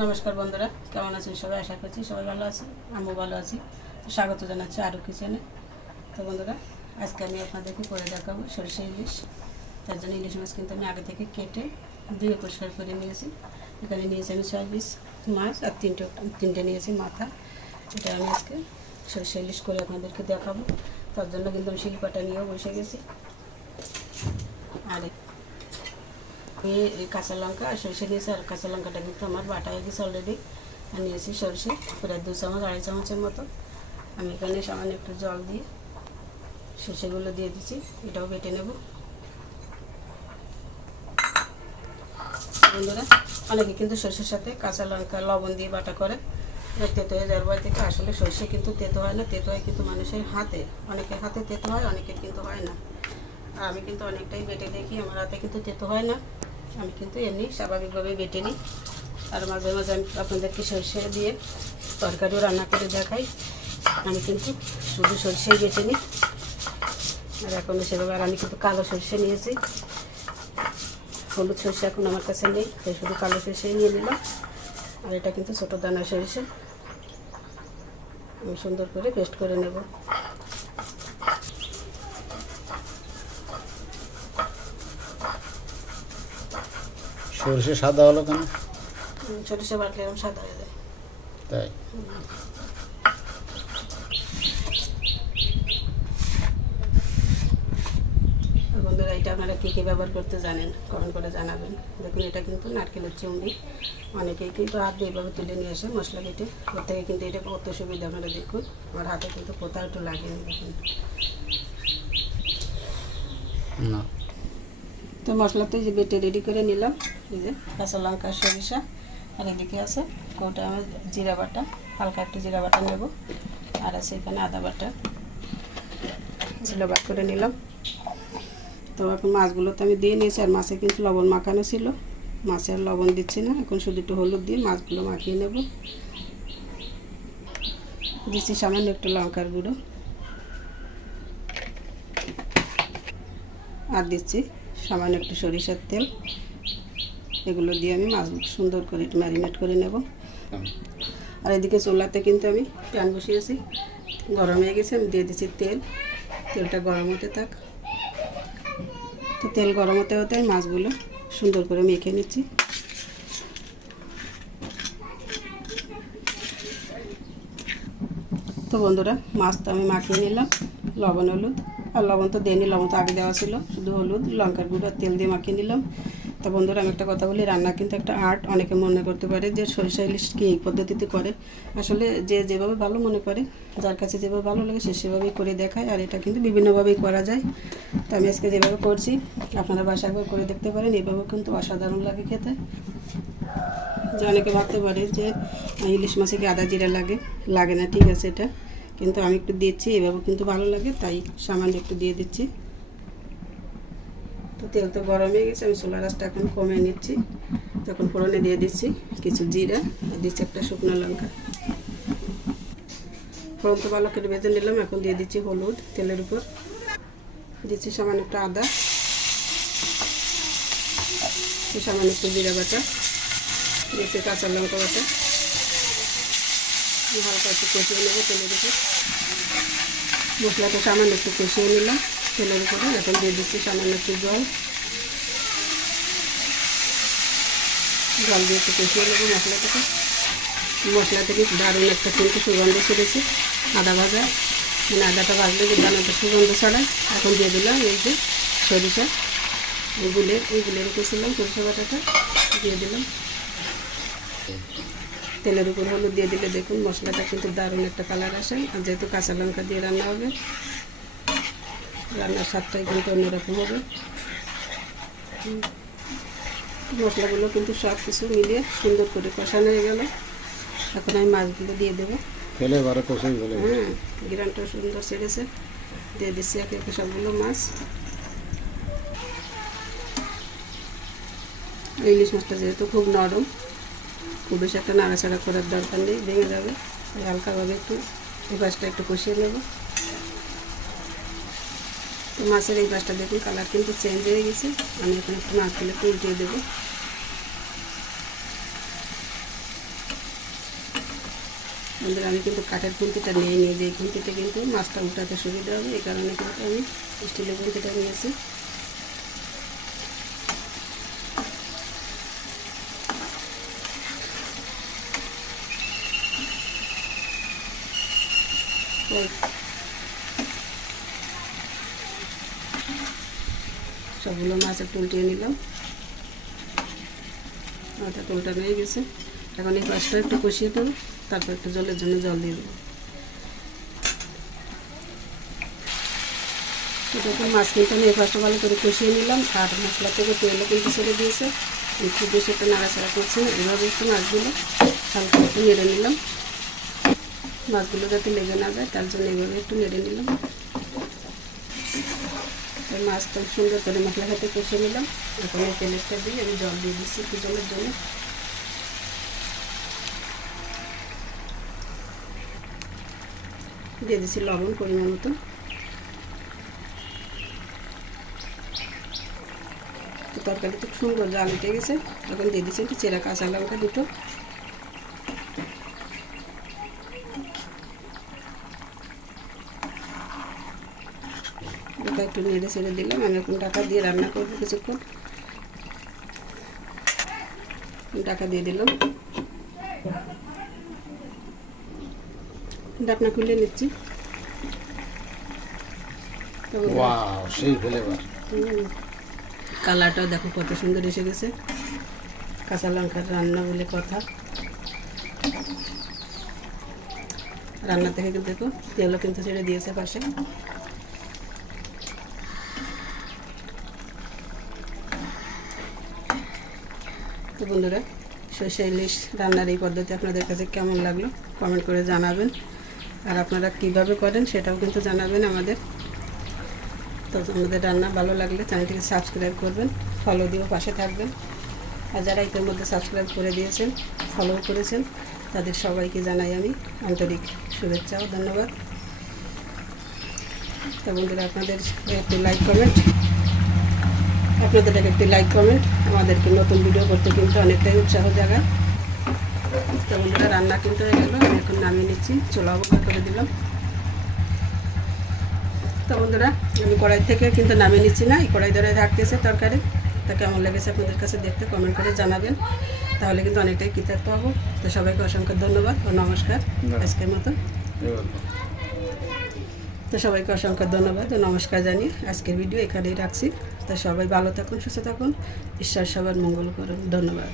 নমস্কার বন্ধুরা, কেমন আছেন সবাই? আশা করছি সবাই ভালো আছেন, আমিও ভালো আছি। তো স্বাগত জানাচ্ছি আরও কিচেনে। তো বন্ধুরা, আজকে আমি আপনাদেরকে করে দেখাবো সরষে ইলিশ। তার জন্য ইলিশ মাছ কিন্তু আমি আগে থেকে কেটে ধুয়ে পরিষ্কার করে নিয়েছি। এখানে নিয়েছি আমি 6 পিস মাছ আর তিনটে নিয়েছি মাথা। এটা আমি আজকে সরষে ইলিশ করে আপনাদেরকে দেখাবো। তার জন্য কিন্তু আমি শিলপাটা নিয়েও বসে গেছি। আর এই কাঁচা লঙ্কা আর সরষে দিয়েছি, আর কাঁচা লঙ্কাটা কিন্তু আমার বাটা হয়ে গেছে অলরেডি। আর নিয়েছি সরষে প্রায় 2 চামচ 2.5 চামচের মতো। আমি এখানে সামান্য একটু জল দিয়ে সরষেগুলো দিয়ে দিচ্ছি, এটাও বেটে নেব। বন্ধুরা, অনেকে কিন্তু সরষের সাথে কাঁচা লঙ্কা লবণ দিয়ে বাটা করে, তেতো হয়ে যাওয়ার ভয় থেকে। আসলে সরষে কিন্তু তেতো হয় না, তেতো হয় কিন্তু মানুষের হাতে। অনেকের হাতে তেতো হয়, অনেকের কিন্তু হয় না। আর আমি কিন্তু অনেকটাই বেটে দেখি, আমার হাতে কিন্তু তেতো হয় না। আমি কিন্তু এমনি স্বাভাবিকভাবে বেটে নিই। আর মাঝে মাঝে আমি আপনাদেরকে সরষে দিয়ে তরকারিও রান্না করে দেখাই। আমি কিন্তু শুধু সরষেই বেটে নিই। আর এখন সেভাবে, আর আমি কিন্তু কালো সরষে নিয়েছি, হলুদ সরষে এখন আমার কাছে নেই, তাই শুধু কালো সরষেই নিয়ে নিলাম। আর এটা কিন্তু ছোটো দানা সরষে। আমি সুন্দর করে পেস্ট করে নেব। সরষে সাদা হলো কেন? সরষে বাটলে এরকম সাদা হয়ে যায়, তাই। বন্ধুরা, এটা আপনারা কী কী ব্যবহার করতে জানেন কমেন্ট করে জানাবেন। দেখুন, এটা কিন্তু নারকেলের চিংড়ি। অনেকেই কিন্তু হাত দিয়ে এভাবে তুলে নিয়ে আসে মশলা কেটে, ওর থেকে কিন্তু এটা কত সুবিধা। আপনারা দেখুন, আমার হাতে কিন্তু কোথাও একটু লাগেনি। দেখুন, না তো মশলা তো এই যে বেটে রেডি করে নিলাম। এই যে কাঁচা লঙ্কা সরিষা, আর এদিকে আছে ওটা আমার জিরা বাটা, হালকা একটু জিরা বাটা নেব। আর আছে এখানে আদা বাটা, ছিল বাট করে নিলাম। তো এখন মাছগুলো তো আমি দিয়ে নিয়েছি, আর মাছে কিন্তু লবণ মাখানো ছিল। মাছে আর লবণ দিচ্ছি না, এখন শুধু একটু হলুদ দিয়ে মাছগুলো মাখিয়ে নেব। দিচ্ছি সামান্য একটু লঙ্কার গুঁড়ো, আর দিচ্ছি সামান্য একটু সরিষার তেল। এগুলো দিয়ে আমি মাছগুলো সুন্দর করে একটু ম্যারিনেট করে নেব। আর এদিকে চুলাতে কিন্তু আমি প্যান বসিয়েছি, গরম হয়ে গেছে। আমি দিয়ে দিচ্ছি তেল, তেলটা গরম হতে থাক। তো তেল গরম হতে হতে মাছগুলো সুন্দর করে মেখে নিচ্ছি। তো বন্ধুরা, মাছ তো আমি মাখিয়ে নিলাম, লবণ হলুদ, আর লবণ তো দিইনি, লবণ তো আগে দেওয়া ছিল। শুধু হলুদ লঙ্কার গুঁড়ো আর তেল দিয়ে মাখিয়ে নিলাম। তো বন্ধুরা, আমি একটা কথা বলি, রান্না কিন্তু একটা আর্ট। অনেকে মনে করতে পারে যে সরিষা ইলিশ কি এই পদ্ধতিতে করে। আসলে যে যেভাবে ভালো মনে করে, যার কাছে যেভাবে ভালো লাগে সে সেভাবেই করে দেখায়। আর এটা কিন্তু বিভিন্নভাবেই করা যায়। তো আমি আজকে যেভাবে করছি, আপনারা বাসায় একবার করে দেখতে পারেন। এইভাবেও কিন্তু অসাধারণ লাগে খেতে। যে অনেকে ভাবতে পারে যে ইলিশ মাছে কি আদা জিরা লাগে, লাগে না, ঠিক আছে। এটা কিন্তু আমি একটু দিচ্ছি, এভাবে কিন্তু ভালো লাগে, তাই সামান্য একটু দিয়ে দিচ্ছি। তো তেল তো গরম হয়ে গেছে, আমি চুলা রাসটা এখন কমে নিচ্ছি। তখন ফোড়নে দিয়ে দিচ্ছি কিছু জিরা, আর দিচ্ছি একটা শুকনো লঙ্কা। ফোড়ন তো ভালো করে ভেজে নিলাম। এখন দিয়ে দিচ্ছি হলুদ তেলের উপর, দিচ্ছি সামান্য একটু আদা, সামান্য একটু জিরা বাটা, দিচ্ছি কাঁচা লঙ্কা বাটা। হালকা একটু কষিয়ে নেবো তেলের উপর। মশলাটা সামান্য একটু কষিয়ে নিলাম তেলের উপরে। এখন দিয়ে দিচ্ছি সামান্য একটু জল, জল দিয়ে একটু কষিয়ে নেবো মশলাটাকে। মশলা থেকে দারুণ একটা কিন্তু সুগন্ধ ছেড়েছে, আদা ভাজা, মানে আদাটা ভাজলে যে দানাটা সুগন্ধ ছড়ায়। এখন দিয়ে দিলাম এই যে সরিষা, গুলের রেখেছিলাম সরিষা বাটাটা দিয়ে দিলাম। তেলের উপর হলুদ দিয়ে দিলে দেখুন মশলাটা কিন্তু দারুণ একটা কালার আসে। আর যেহেতু কাঁচা লঙ্কা দিয়ে রান্না হবে, রান্নার স্বাদটাই কিন্তু অন্যরকম হবে। মশলাগুলো কিন্তু সব কিছু মিলিয়ে সুন্দর করে কষানো হয়ে গেল। এখন আমি মাছগুলো দিয়ে দেবো। হ্যাঁ, গ্রানটাও সুন্দর ছেড়েছে। দিয়ে দিচ্ছি একে একে সবগুলো মাছ। ইলিশ মাছটা যেহেতু খুব নরম, খুব বেশি একটা নাড়াচাড়া করার দরকার নেই, ভেঙে যাবে। হালকাভাবে একটু এই পাশটা একটু কষিয়ে নেব। তো মাছের এই পাশটা দেখুন কালার কিন্তু চেঞ্জ হয়ে গেছে। আমি এখন একটু নারকেল একটু উল্টিয়ে দেবো। বন্ধুরা আমি কিন্তু কাঠের খুন্তিটা নিয়ে নিই, যে খুন্তিতে কিন্তু মাছটা উঠাতে সুবিধা হবে, এই কারণে কিন্তু আমি স্টিলের খুন্তিটা নিয়েছি। সবগুলো মাছ একটু উল্টিয়ে নিলাম, মাথা টোলটা রয়ে গেছে। এখন এই মাছটা একটু কষিয়ে দেবো, তারপর একটু জলের জন্য জল দিয়ে দেবো। যখন মাছ কিন্তু আমি ফার্স্টে ভালো করে কষিয়ে নিলাম, আর মশলা থেকে তেলও কিন্তু ছেড়ে দিয়েছে, একটু বেশি একটা নাড়াচাড়া করছে না। এভাবে একটু মাছগুলো হালকা একটু নেড়ে নিলাম, মাছগুলো যাতে লেগে না যায় তার জন্য এইভাবে একটু নেড়ে নিলাম। মাছটা সুন্দর করে মশলা সাথে কষে নিলাম। এখন এই তেলেরটা দিয়ে আমি জল দিয়ে দিচ্ছি একটু জলের জন্য। দিয়ে দিচ্ছি লবণ পরিমাণ মতো। তরকারিতে খুব সুন্দর জাল উঠে গেছে। এখন দিয়ে দিচ্ছি একটু চেরা কাঁচা লঙ্কা দুটো। ওটা একটু নেড়ে ছেড়ে দিলাম। আমি এখন ঢাকা দিয়ে রান্না করবো কিছুক্ষণ। ঢাকা দিয়ে দিলাম, ঢাকনা খুলে নিচ্ছি। ওয়াও, সেই ফ্লেভার। কালারটাও দেখো কত সুন্দর এসে গেছে। কাঁচা লঙ্কার রান্না বলে কথা। রান্না থেকে কিন্তু দেখো তেলও কিন্তু ছেড়ে দিয়েছে পাশে। তো বন্ধুরা, সরষে ইলিশ রান্নার এই পদ্ধতি আপনাদের কাছে কেমন লাগলো কমেন্ট করে জানাবেন। আর আপনারা কীভাবে করেন সেটাও কিন্তু জানাবেন আমাদের। তো আমাদের রান্না ভালো লাগলে চ্যানেলটিকে সাবস্ক্রাইব করবেন, ফলো দিয়েও পাশে থাকবেন। আর যারা ইতির মধ্যে সাবস্ক্রাইব করে দিয়েছেন, ফলো করেছেন, তাদের সবাইকে জানাই আমি আন্তরিক শুভেচ্ছা ও ধন্যবাদ। তো বন্ধুরা, আপনাদের একটি লাইক কমেন্ট আমাদেরকে নতুন ভিডিও করতে কিন্তু অনেকটাই উৎসাহ জাগায়। তো বন্ধুরা, রান্না কিন্তু হয়ে গেল। আমি এখন নামিয়ে নিচ্ছি, চুলা বন্ধ করে দিলাম। তো বন্ধুরা, আমি কড়াই থেকে কিন্তু নামিয়ে নিচ্ছি না, এই কড়াই ধরে রাখতেছে তরকারি। তা কেমন লেগেছে আপনাদের কাছে দেখতে কমেন্ট করে জানাবেন, তাহলে কিন্তু অনেকটাই কৃতজ্ঞ হবো। তো সবাইকে অসংখ্য ধন্যবাদ ও নমস্কার আজকের মতো। তো সবাইকে অসংখ্য ধন্যবাদ ও নমস্কার জানিয়ে আজকের ভিডিও এখানেই রাখছি। তো সবাই ভালো থাকুন, সুস্থ থাকুন, ঈশ্বর সবার মঙ্গল করুন। ধন্যবাদ।